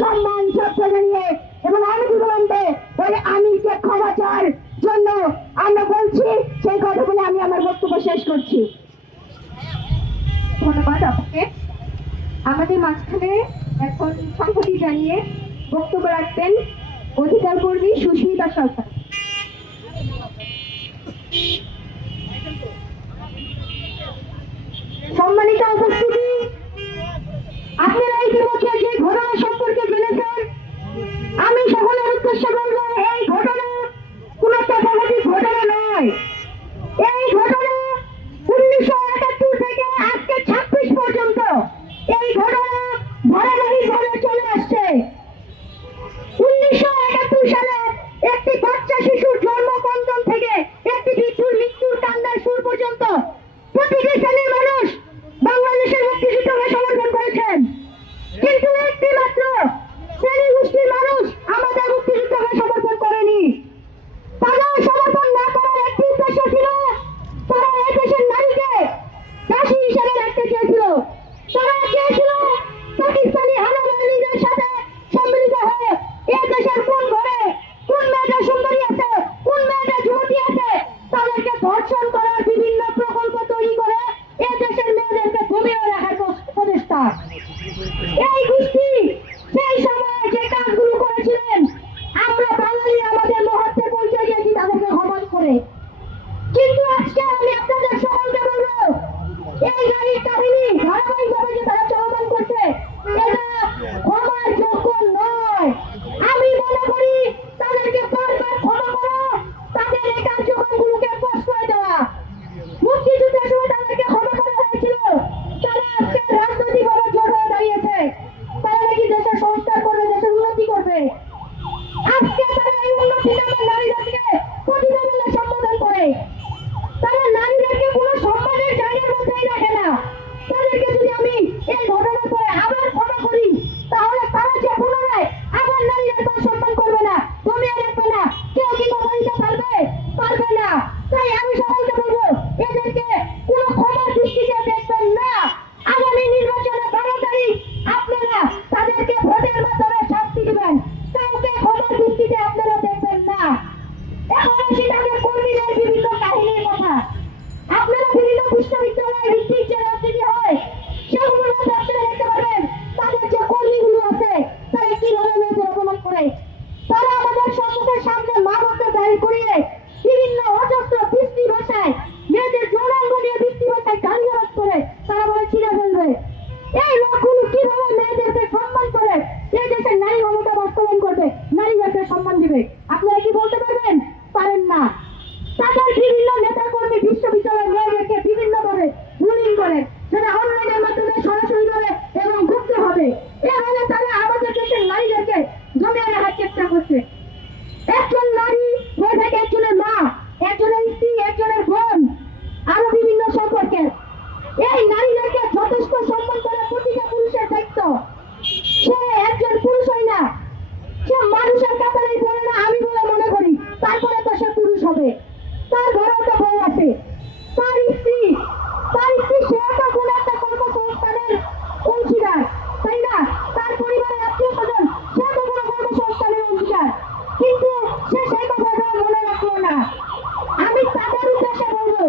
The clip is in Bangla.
সম্মান শ্রদ্ধা জানিয়ে এবং অনবিলম্বে ওই আমিরকে ক্ষমা চাওয়ার জন্য আমরা বলছি। সেই কথা বলে আমি আমার বক্তব্য শেষ করছি। ধন্যবাদ আপনাকে। আমাদের মাঝখানে এখন সংহতি জানিয়ে বক্তব্য রাখবেন অধিকার কর্মী সুস্মিতা সরকার। সম্মানিত উপস্থিতি, আপনারা ইতিমধ্যে যে ঘটনা সম্পর্কে জেনেছেন, আমি সকলের উদ্দেশ্যে বলব এই ঘটনা কোন তথাকথিত ঘটনা নয়। এই ঘটনা 1971 থেকে আজকে 26 পর্যন্ত এই ঘটনা ধারাবাহিকভাবে চলে আসছে। 1971 সালে একটি বাচ্চা শিশুর জন্মকন্দন থেকে একটি বৃদ্ধর মৃত্যুর কান্নার সুর পর্যন্ত প্রতিটি শ্রেণীর মানুষ বাংলাদেশের মুক্তিযুদ্ধকে সমর্থন করেছেন। কিন্তু একটি মাত্র শ্রেণী গোষ্ঠীর মানুষ আমাদের মুক্তিযুদ্ধকে সমর্থন করেনি। তারা সমর্থন না করার একটি উদ্দেশ্য ছিল, তারা এই দেশের নারীকে দাসী হিসেবে রাখতে চেয়েছিল। তারা চেয়েছিল পাকিস্তানি হানাদারদের সাথে সম্মিলিত হয়ে এই দেশের কোন ঘরে কোন মেয়েটা সুন্দরী আছে, কোন মেয়েটা যুবতী আছে, তাদেরকে ধর্ষণ করার বিভিন্ন প্রকল্প তৈরি করে এই দেশের মেয়েদেরকে দমিয়ে রাখার প্রচেষ্টা। এই গোষ্ঠী সেই সময় যে কাজগুলো করেছিলেন, আমরা বাঙালি আমাদের মহত্বের পরিচয় দিয়েছি তাদেরকে ক্ষমা করে। কিন্তু আজকে আমি আপনাদের সকলকে বলবো, এই নারীর কাহিনী ধারাবাহিকভাবে যে তারা চলমান করছে, এটা ক্ষমার যোগ্য নয়। আমি মনে করি তাদেরকে বারবার ক্ষমা করা, তাদের এই কার্যক্রমগুলোকে পোস্ট করে দেওয়া। মুক্তিযুদ্ধের সময় তাদেরকে ক্ষমা করা হয়েছিল, তারা আজকে রাজনৈতিকভাবে জোট হয়ে দাঁড়িয়েছে। তারা নাকি দেশের সংস্কার করবে, দেশের উন্নতি করবে। আজকে তারা এই উন্নতি নামে নারীদেরকে পতিতা বলে সম্বোধন করে। তারা নারীদেরকে কোনো সম্মানের জায়গার মধ্যেই রাখে না। তাদেরকে যদি আমি এই ঘটনার পরে আবার ক্ষমা করি, তাহলে তারা যে পুনরায় আবার নারীদেরকে সম্মান করবে না, দমিয়ে রাখবে না। কেউ কি কথা দিতে পারবে? পারবে না। তাই আমি সকলকে বলবো, এদেরকে কোনো ক্ষমার দৃষ্টিতে দেখবেন না। আগামী নির্বাচনে 12 তারিখ আপনারা তাদেরকে ভোটের মাধ্যমে শাস্তি দিবেন, কাউকে ক্ষমার দৃষ্টিতে আপনারা দেখবেন না। এখন আসি তাদের কর্মীদের বিভিন্ন কাহিনীর কথা। আপনারা বিভিন্ন বিশ্ববিদ্যালয় ভিত্তিক যে রাজনীতি হয়, সেগুলোর মধ্যে আপনারা দেখতে পাবেন তাদের যে কর্মীগুলো আছে তারা কিভাবে মেয়েদের অপমান করে। তারা আমাদের সম্মুখের সামনে মানবকে দাঁড়িয়ে করিয়ে বিভিন্ন অজস্র বৃষ্টি ভাষায় মেয়েদের যৌনাঙ্গ নিয়ে বৃষ্টি ভাষায় গালিগালাজ করে তারা বলে ছিঁড়ে ফেলবে। এই লোকগুলো কিভাবে মেয়েদেরকে সম্মান করে এই দেশের নারী মমতা বাস্তবায়ন করবে, নারীদেরকে সম্মান দিবে? আপনারা কি বলতে পারবেন? পারেন না। তাদের বিভিন্ন নেতা কর্মী বিশ্ববিদ্যালয়ের মেয়েদেরকে বিভিন্নভাবে বুলিং করে, সেটা অনলাইনের মাধ্যমে সরাসরি ভাবে এবং গুপ্ত হবে। এভাবে তারা আমাদের দেশের নারীদেরকে জমিয়ে রাখার চেষ্টা করছে। একজন নারী হয়ে থাকে একজনের মা, একজনের স্ত্রী, একজনের বোন, আরো বিভিন্ন সম্পর্কে। এই নারীদেরকে যথেষ্ট সম্মান করা প্রতিটা পুরুষের দায়িত্ব। সে একজন পুরুষ হয় না, সে মানুষের কাতারেই পড়ে না আমি বলে মনে করি। তারপরে তো সে পুরুষ হবে। তার ঘরেও তো বউ আছে, তার স্ত্রী সে তো কোনো একটা কর্মসংস্থানের অংশীদার, তাই না? তার পরিবারের আত্মীয় স্বজন সে তো কোনো কর্মসংস্থানের অংশীদার, কিন্তু সে সেই কথাটা মনে রাখলো না। আমি তাদের উদ্দেশ্যে বলবো,